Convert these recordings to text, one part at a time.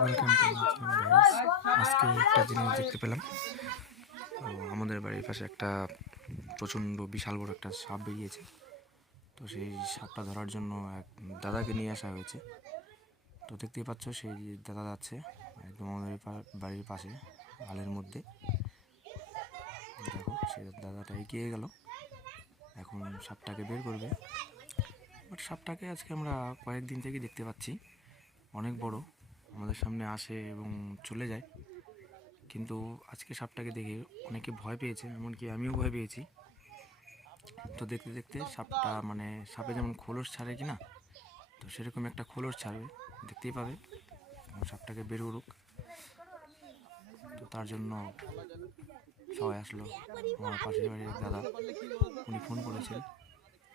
Welcome to my channel guys. আজকে একটা জিনিস দেখতে পেলাম। তো আমাদের বাড়ির পাশে একটা প্রচণ্ড বিশাল বড় একটা সাপ বেরিয়েছে। তো সেই সাপটা ধরার জন্য এক দাদাকে নিয়ে আসা হয়েছে। তো দেখতেই পাচ্ছ সেই দাদা যাচ্ছে একদম আমাদের বাড়ির পাশে আলের মধ্যে। দেখো সেই দাদাটা এগিয়ে গেল, এখন সাপটাকে বের করবে। বাট সাপটাকে আজকে আমরা কয়েকদিন থেকে দেখতে পাচ্ছি, অনেক বড়, আমাদের সামনে আসে এবং চলে যায়। কিন্তু আজকে সাপটাকে দেখে অনেকে ভয় পেয়েছে, এমনকি আমিও ভয় পেয়েছি। তো দেখতে দেখতে সাপটা সাপে যেমন খোলস ছাড়ে কি না, তো সেরকম একটা খোলস ছাড়বে, দেখতেই পাবে। এবং সাপটাকে বের করুক, তো তার জন্য সবাই আসলো। আমার পাশের বাড়ির এক দাদা, উনি ফোন করেছেন,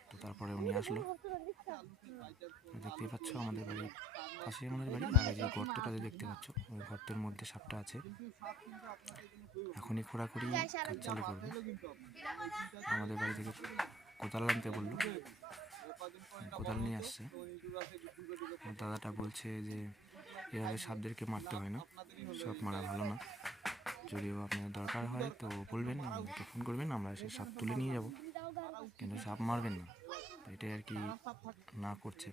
তো তারপরে উনি আসলো। দেখতেই পাচ্ছ আমাদের বাড়ির পাশে আমাদের বাড়ি, আর এই যে গর্তটা দেখতে পাচ্ছ, ওই গর্তের মধ্যে সাপটা আছে। এখনই খোঁড়াখুড়ি কাজ চালু করবে। আমাদের বাড়ি থেকে কোদাল আনতে বললো, কোদাল নিয়ে আসছে। দাদাটা বলছে যে এভাবে সাপদেরকে মারতে হয় না, সাপ মারা ভালো না। যদিও আপনার দরকার হয় তো বলবেন, আমাকে ফোন করবেন, আমরা এসে সাপ তুলে নিয়ে যাব, কিন্তু সাপ মারবেন না। তো এটাই আর কি না করছে।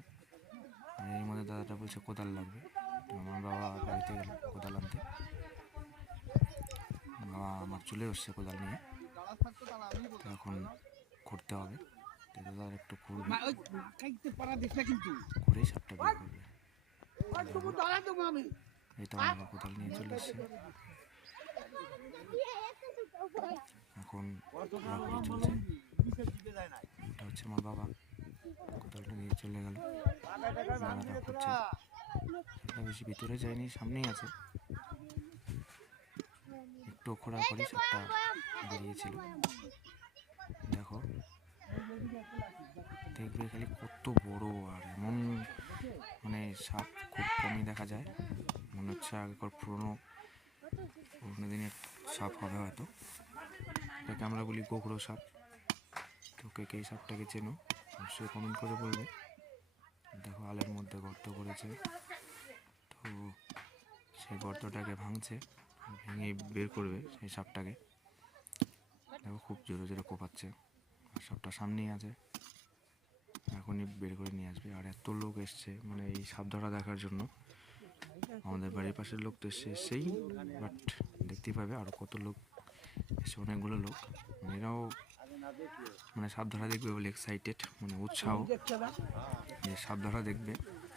আর এর মধ্যে দাদাটা বলছে কোদাল লাগবে। তো আমার বাবা বাড়িতে গেল কোদাল আনতে। বাবা আমার চলে এসছে কোদাল নিয়ে, তো এখন করতে হবে। তো দাদা একটু করবে, করেই সাপটা বের করবে। এই তো আমার কোদাল নিয়ে চলে এসছে, এখন ঘোরাঘুরি চলছে। এটা হচ্ছে আমার বাবা, কোদালটা নিয়ে চলে গেল, দাদাটা করছে। সেটা বেশি ভিতরে যায়নি, সামনেই আছে। একটু খোঁড়াখুড়ি সাপটা বেরিয়েছিল। দেখো, দেখবে খালি কত বড়, আর এমন সাপ খুব কমই দেখা যায়। মনে হচ্ছে আগেকার পুরোনো দিনের সাপ হবে হয়তো। এটাকে আমরা বলি গোখরো সাপ। তো কে কে এই সাপটাকে চেনো অবশ্যই কমেন্ট করে বলবে। দেখো আলের মধ্যে গর্ত করেছে, তো সেই গর্তটাকে ভাঙছে, ভেঙে বের করবে সেই সাপটাকে। দেখো খুব জোরে জোরে কোপাচ্ছে, আর সাপটা সামনেই আছে, এখনই বের করে নিয়ে আসবে। আর এত লোক এসছে এই সাপ ধরা দেখার জন্য। আমাদের বাড়ির পাশের লোক তো এসেই, বাট দেখতেই পাবে আরও কত লোক এসে, অনেকগুলো লোক। এরাও সাপ ধরা দেখবে বলে এক্সাইটেড, উৎসাহ যে সাপ ধরা দেখবে।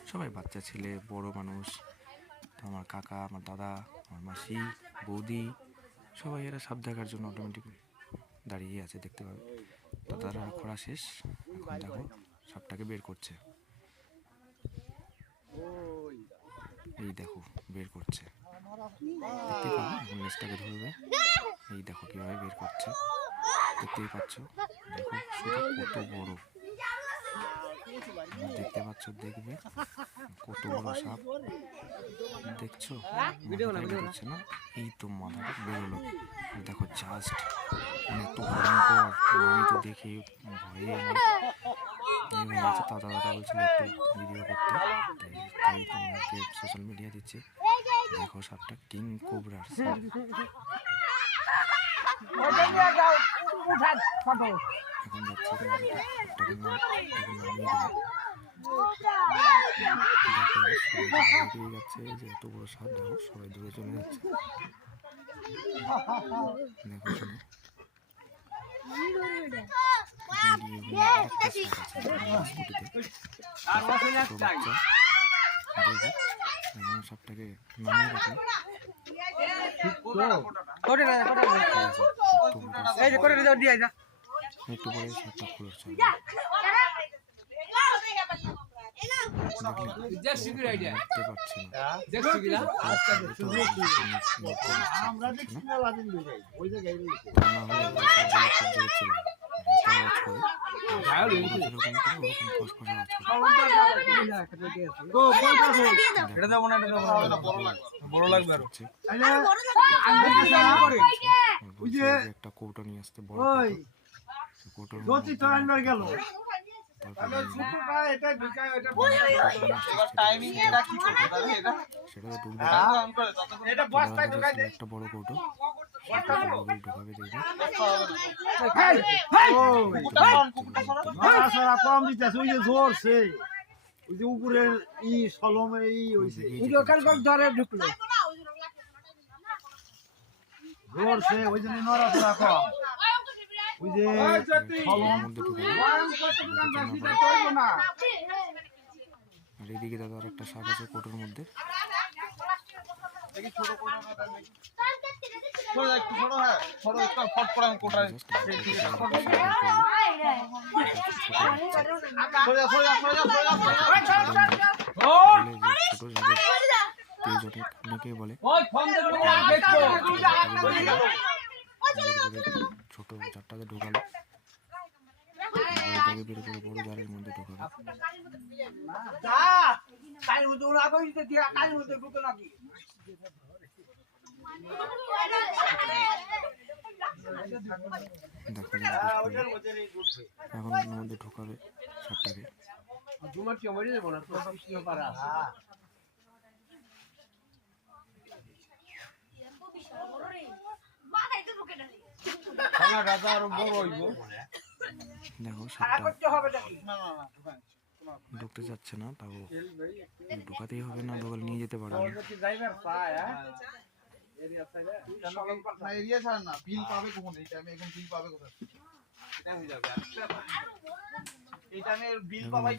সবাই বাচ্চা ছেলে বড় মানুষ, তো আমার কাকা, আমার দাদা, আমার মাসি, বৌদি, সবাই এরা সাপ দেখার জন্য অটোমেটিক দাঁড়িয়ে আছে, দেখতে পাবে। তো তারা খোঁড়া শেষ, এখন দেখো সাপটাকে বের করছে। এই দেখো বের করছে, দেখতে পাবে। এখন নেসটাকে ধরবে, এই দেখো কিভাবে বের করছে, দেখতেই পাচ্ছ। দেখো শুধু কত বড়, দেখতে পাচ্ছ, দেখবে কত বড় সাপ, দেখছো? বেরোচ্ছে না, এই তো মাথাটা বেরোলো। দেখো জাস্ট এত ভয়ঙ্কর, আমি তো দেখে ভয়ে আমার হয়ে গেছে। তা দাদাটা বলছিল একটু ভিডিও করতে, তাই তোমাকে সোশ্যাল মিডিয়া দিচ্ছে। দেখো সাপটা কিং কোবরার সাপ। এখন যাচ্ছে সাপটাকে নামিয়ে দেবে। পেয়ে যাচ্ছে যে এত বড় সাপ, দেখো সবাই দূরে চলে যাচ্ছে। দেখো শুনে সাপটাকে নামিয়ে রাখলো। একটু পরে সাপটা খোলস চলবে। দেখতে পাচ্ছি না, একটা কৌটো নিয়ে আসতে, বড় কৌটোর সেটা তো ঢুকবে না। একটা বড় কৌটো ঢোকাবে দেখবে। কম দিতেছে ওই যে ধরছে ওই যে উপরের ই সলমে ই হইছে ধরে ঢুকলো ধরছে ওই জন্য নড়াচড়া কম ওই যে সলম আর এদিকে দাদা আর একটা সাপ আছে কোটোর মধ্যে। অনেকে বলে ছোট চারটাতে ঢোকালো বের করে বড় জারের মধ্যে ঢোকাবে। দেখো এখন ওর মধ্যে ঢোকাবে সাপটাকে। দেখো সাপটা ঢুকতে যাচ্ছে না, তাও ঢোকাতেই হবে, না ঢোকালে নিয়ে যেতে পারবে না।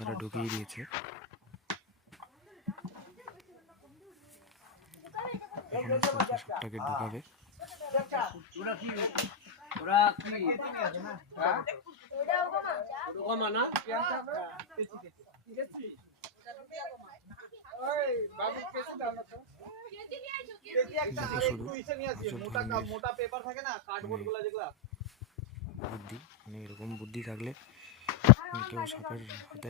তারা ঢুকিয়ে দিয়েছে। সাপটাকে ঢুকাবে। বুদ্ধি মানে এরকম বুদ্ধি থাকলে কেউ সাপের হাতে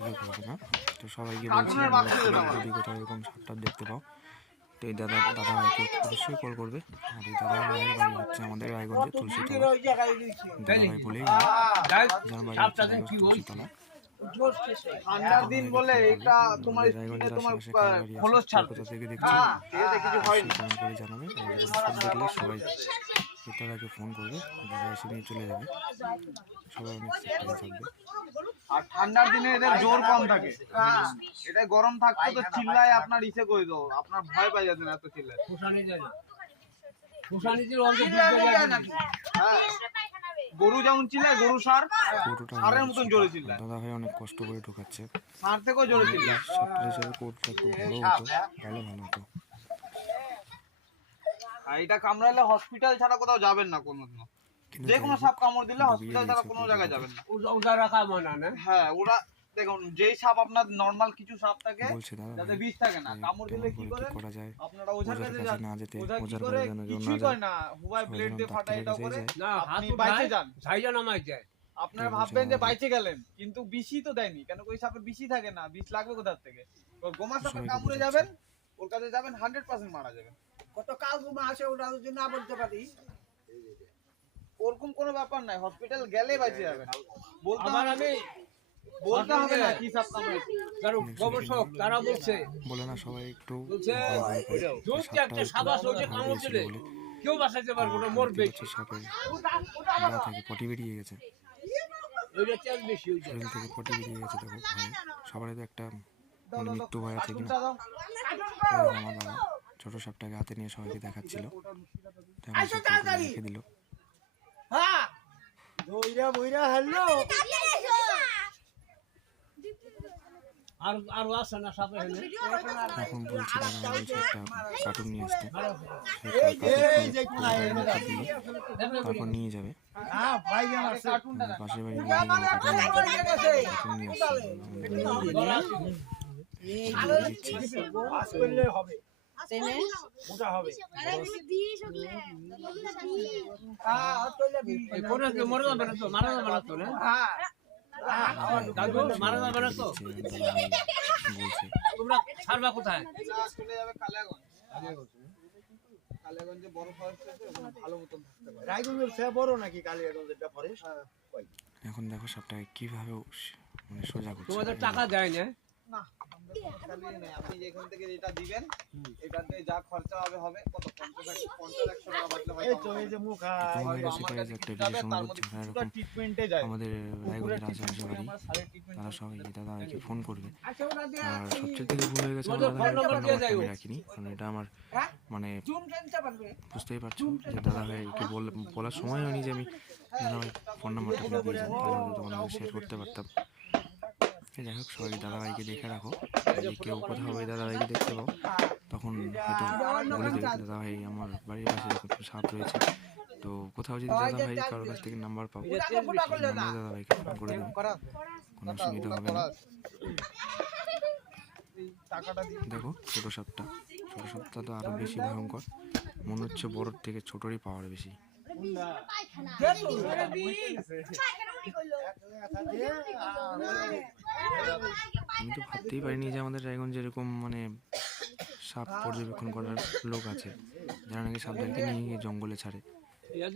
ইয়ে করবে না। তো সবাইকে বলছি যদি কোথাও এরকম সাপটা দেখতে পাও তো এই দাদা ভাইকে অবশ্যই কল করবে। আর এই দাদা ভাইয়ের বাড়ি হচ্ছে আমাদের রায়গঞ্জে তুলসীতলা। দাদা ভাই বলেই যার বাড়ি হচ্ছে তুলসীতলা। ঠান্ডার দিন বলে এটা তোমার তোমার খোলস ছাড়বে কোথা থেকে দেখছো কমেন্ট করে জানাবে। দেখলে সবাই দাদাকে ফোন করবে, দাদা এসে নিয়ে চলে যাবে। সবাই অনেক সেফটি থাকবে। আর ঠান্ডার দিনে এদের জোর কম থাকে, এটা গরম থাকতো তো চিল্লায় আপনার ইসে করে দাও, আপনার ভয় পাই যাবেন এত চিল্লায়। গরু যেমন চিল্লায়, গরু সারের মতন জোরে চিল্লায়। দাদা ভাই অনেক কষ্ট করে ঢোকাচ্ছে, সার থেকেও জোরে চিল্লায়। কোটটা একটু বড় হতো তাহলে ভালো হতো। এটা কামড়ালে হসপিটাল ছাড়া কোথাও যাবেন না, কোনোদিনও যে কোনো সাপ কামড় দিলে হসপিটাল ছাড়া কোনো জায়গায় যাবেন না। হ্যাঁ, ওরা দেখুন যেই সাপ আপনার নরমাল কিছু সাপ থাকে যাতে বিষ থাকে না, কামড় দিলে কি করে আপনারা ওঝার কাছে যান, ওঝা কি করে কিছুই করে না, হুবাই ব্লেড দিয়ে ফাটায় এটা করে আপনি বাইচে যান, আপনারা ভাববেন যে বাইচে গেলেন, কিন্তু বিষই তো দেয়নি, কেন ওই সাপের বিষই থাকে না, বিষ লাগবে কোথা থেকে? গোমা সাপের কামড়ে যাবেন, ওর কাছে যাবেন 100% মারা যাবেন। কত কাল গোমা আছে ওরা যদি না বলতে পারি, ওরকম কোনো ব্যাপার নাই, হসপিটাল গেলে বাইচে যাবেন। বলতে হবে না কি সাপ কামড়েছে, গবেষক তারা বলছে বলে না সবাই একটু একটা সাদা সবজি কামড়েছে কেউ বাঁচাতে পারবে না, মরবে। সাপের গা থেকে পটি বেরিয়ে গেছে, শরীর থেকে পটি বেরিয়ে গেছে। দেখো ভয়, সবারই তো একটা মৃত্যু ভয় আছে কিনা। আমার বাবা ছোট সাপটাকে হাতে নিয়ে সবাইকে দেখাচ্ছিল, রেখে দিল। এখন বলছি একটা কার্টুন নিয়ে আসতে, তারপর নিয়ে যাবে পাশের বাড়ি কার্টুন নিয়ে আসছে। এখন দেখো সাপটাকে কিভাবে মানে সোজা করছে। তোমাদের টাকা দেয় না, না আমাদের কোনো স্যালারি নেই, আপনি যেখান থেকে যেটা দিবেন এটাতে যা খরচা হবে হবে কত 50-100 টাকা বাঁচলে হয় তোমাদের কাছে guys একটা বিশেষ অনুরোধ, যারা এরকম ট্রিটমেন্টে যায় আমাদের রায়গঞ্জের আশেপাশে বাড়ি তারা সবাই দাদা ভাইকে ফোন করবে। আর সবচেয়ে থেকে ভুল হয়ে গেছে, আমার দাদা ভাইয়ের ফোন নাম্বারটা আমি রাখিনি, কারণ এটা আমার মানে বুঝতেই পারছো যে দাদা ভাইকে বলার সময় হয়নি যে আমি দাদা ভাই ফোন নাম্বারটা দিয়ে দিয়েছেন, তাহলে হয়তো তোমাদের শেয়ার করতে পারতাম। যাই হোক, সবাই দাদা ভাইকে দেখে রাখো, যদি কেউ কোথাও ওই দাদা ভাইকে দেখতে পাও তখন হয়তো বলে দেবে দাদা ভাই আমার বাড়ির পাশে এরকম সাপ রয়েছে। তো কোথাও যদি দাদা ভাই কারোর কাছ থেকে নাম্বার পাও, দাদা ভাইকে ফোন করে দেবে, কোনো অসুবিধা হবে না। দেখো ছোটো সাপটা তো আরো বেশি ভয়ঙ্কর, মনে হচ্ছে বড়োর থেকে ছোটোরই পাওয়ার বেশি। আমি তো ভাবতেই পারিনি যে আমাদের রায়গঞ্জে এরকম মানে সাপ পর্যবেক্ষণ করার লোক আছে, যারা নাকি সাপদেরকে নিয়ে গিয়ে জঙ্গলে ছাড়ে।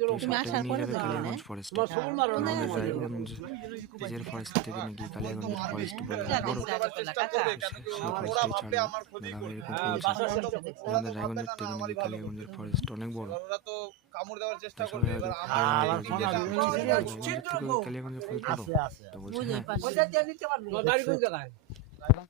তো সাপটাকে নিয়ে যাবে কালিয়াগঞ্জ ফরেস্টে, আমাদের রায়গঞ্জ নিজের ফরেস্ট থেকে নাকি কালিয়াগঞ্জ ফরেস্ট বলে বড়, সেই ফরেস্টেই ছাড়বে। দাদা ভাই এরকম বলছে, আমাদের রায়গঞ্জের থেকে নাকি কালিয়াগঞ্জের ফরেস্ট অনেক বড়। কামড় দেওয়ার চেষ্টা সবাই করবে, হয়তো কালিয়াগঞ্জের ফরেস্ট বড়, তো বলছে হ্যাঁ।